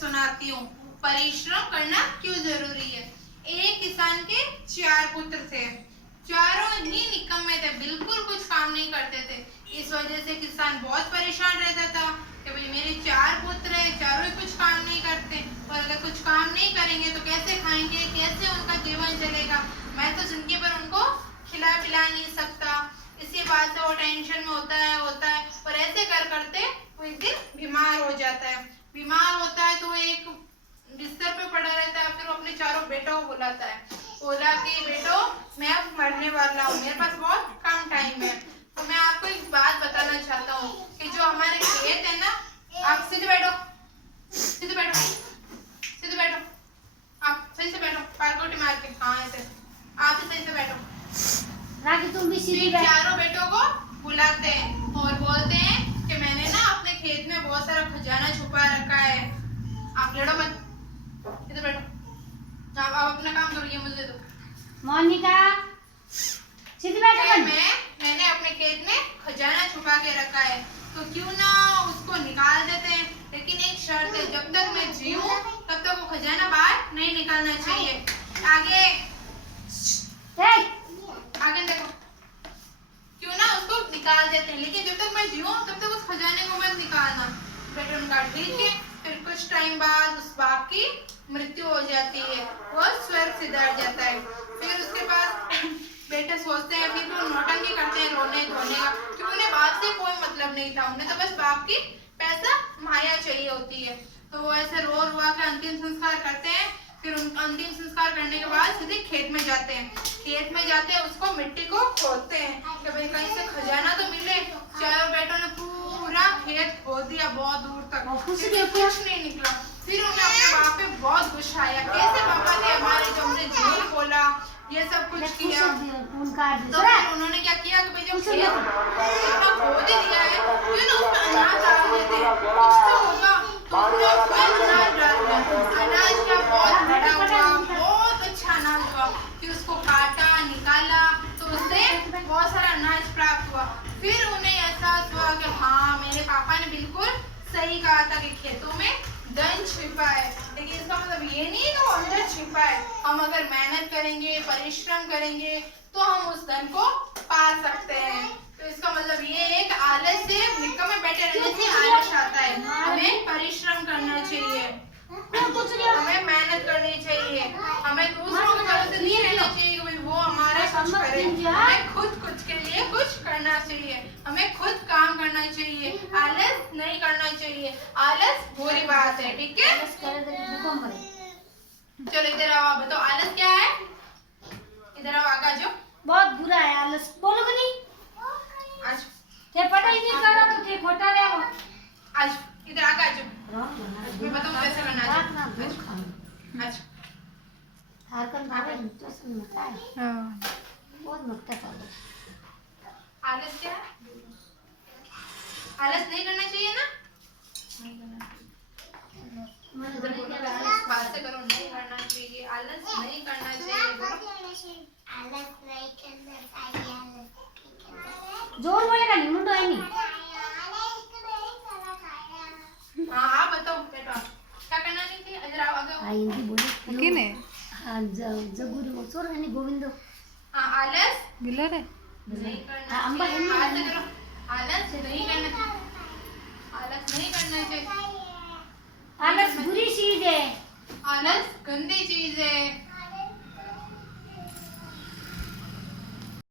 सुनाती हूँ, परिश्रम करना क्यों जरूरी है। एक किसान के 4 पुत्र थे। चारों ही निकम्मे थे, बिल्कुल कुछ काम नहीं करते थे। इस वजह से किसान बहुत परेशान रहता था कि भाई मेरे 4 पुत्र हैं, चारों ही कुछ काम नहीं करते, और अगर कुछ काम नहीं करेंगे तो कैसे खाएंगे, कैसे उनका जीवन चलेगा। मैं तो जिंदगी भर उनको खिला पिला नहीं सकता। इसी बात से वो टेंशन में होता है और ऐसे करते वो एक दिन बीमार हो जाता है। बीमार होता है तो एक बिस्तर पे पड़ा रहता है। फिर वो अपने चारों बेटों को बुलाता है, बोला कि बेटो मैं अब मरने वाला हूँ, मेरे पास बहुत कम टाइम है। तो मैं आपको एक बात बताना चाहता हूँ कि जो हमारे खेत है ना, आप सीधे बैठो, सीधे बैठो, सीधे बैठो, आप सही से बैठो, पारकोटी मार के, हाँ ऐसे, आप सही से बैठो। तुम भी सीधे बैठो। चारों बेटों को बुलाते हैं और बोलते हैं कि मैंने ना अपने खेत में बहुत सारा खजाना छुपा रखा है, आप लड़ो मत, इधर बैठो, आप अपना काम करो, ये मुझे दो। मोनिका सीधे बैठो। मैंने अपने खेत में खजाना छुपा के रखा है, तो क्यों ना उसको निकाल देते हैं, लेकिन एक शर्त है, जब तक मैं जीऊं तब तक वो खजाना बाहर नहीं निकालना चाहिए। आगे आगे देखो, क्यों ना उसको निकाल देते हैं, लेकिन जब तक मैं जीऊं तब तक उस खजाने को मत निकालना। बेटे उनका ठीक है। फिर कुछ टाइम बाद उस बाप की मृत्यु हो जाती है, वो स्वर्ग सिधार जाता है। फिर उसके बाद बेटे सोचते हैं, फिर वो नौटंकी करते हैं रोने धोने का, क्योंकि उन्हें बाप से कोई मतलब नहीं था, उन्हें तो बस बाप की पैसा माया चाहिए होती है। तो वो ऐसे रो रुआ के अंतिम संस्कार करते हैं। फिर उनका अंतिम संस्कार करने के बाद सीधे खेत में जाते हैं। खेत में जाते हैं, उसको मिट्टी को खोदते हैं कि भाई कहीं से खजाना तो मिले। चारों बेटों ने पूरा खेत खोद दिया बहुत दूर तक, कुछ नहीं निकला। फिर उन्हें अपने बाप पे बहुत गुस्सा आया, कैसे पापा थे हमारे जो हमने झूठ बोला, ये सब कुछ किया। तो फिर उन्होंने क्या किया कि भाई जब खेत खोद ही दिया है तो ना उसमें अनाज डाल देते, कुछ तो होगा। तो उसमें अनाज डाल दिया, अनाज का बहुत बड़ा हुआ, बहुत अच्छा अनाज हुआ। फिर उसको काटा निकाला तो उससे बहुत सारा अनाज प्राप्त हुआ। फिर उन्हें एहसास हुआ कि हाँ मेरे पापा ने बिल्कुल सही कहा था कि खेतों में धन छिपा है, लेकिन इसका मतलब ये नहीं है कि वो अंदर छिपा है। हम अगर मेहनत करेंगे, परिश्रम करेंगे तो हम उस धन को पा सकते हैं। तो इसका मतलब ये है कि आलस से निकम्मे में बैठे रहने से आलस आता है। हमें परिश्रम करना चाहिए, हमें मेहनत करनी चाहिए, हमें दूसरों के भरोसे नहीं रहना चाहिए कि भाई वो हमारा कुछ करे। हमें खुद के लिए कुछ करना चाहिए, हमें खुद काम करना चाहिए, आलस नहीं करना चाहिए। आलस बुरी बात है, ठीक है। चलो इधर आओ, आप बताओ आलस क्या है। इधर आओ, आगे जाओ। बहुत बुरा है आलस, बोलो कि नहीं। आज ते पढ़ाई नहीं करो तो ते खोटा रहे हो। आज इधर आगे आ जाओ, मैं बताऊं कैसे करना है। आज हारकन भावे तो सुनता है। हां, बहुत मक्का चालू। आलस क्या है? आलस नहीं करना चाहिए ना। बात से करो, नहीं करना चाहिए, आलस नहीं करना चाहिए, बोलो आलस नहीं करना चाहिए। जोर बोलेगा नहीं, मुंडो है नहीं। हाँ आप बताओ बेटा क्या करना नहीं चाहिए। इधर आओ, आगे आओ। हाँ हिंदी बोले किने हाँ जगुरी वो चोर है नहीं गोविंदो। हाँ आलस गिलर है नहीं करना हाँ, अम्बा है चाहिए। नहीं। हाथ से करो, आलस नहीं करना, आलस नहीं करना चाहिए। आलस बुरी चीज है। आलस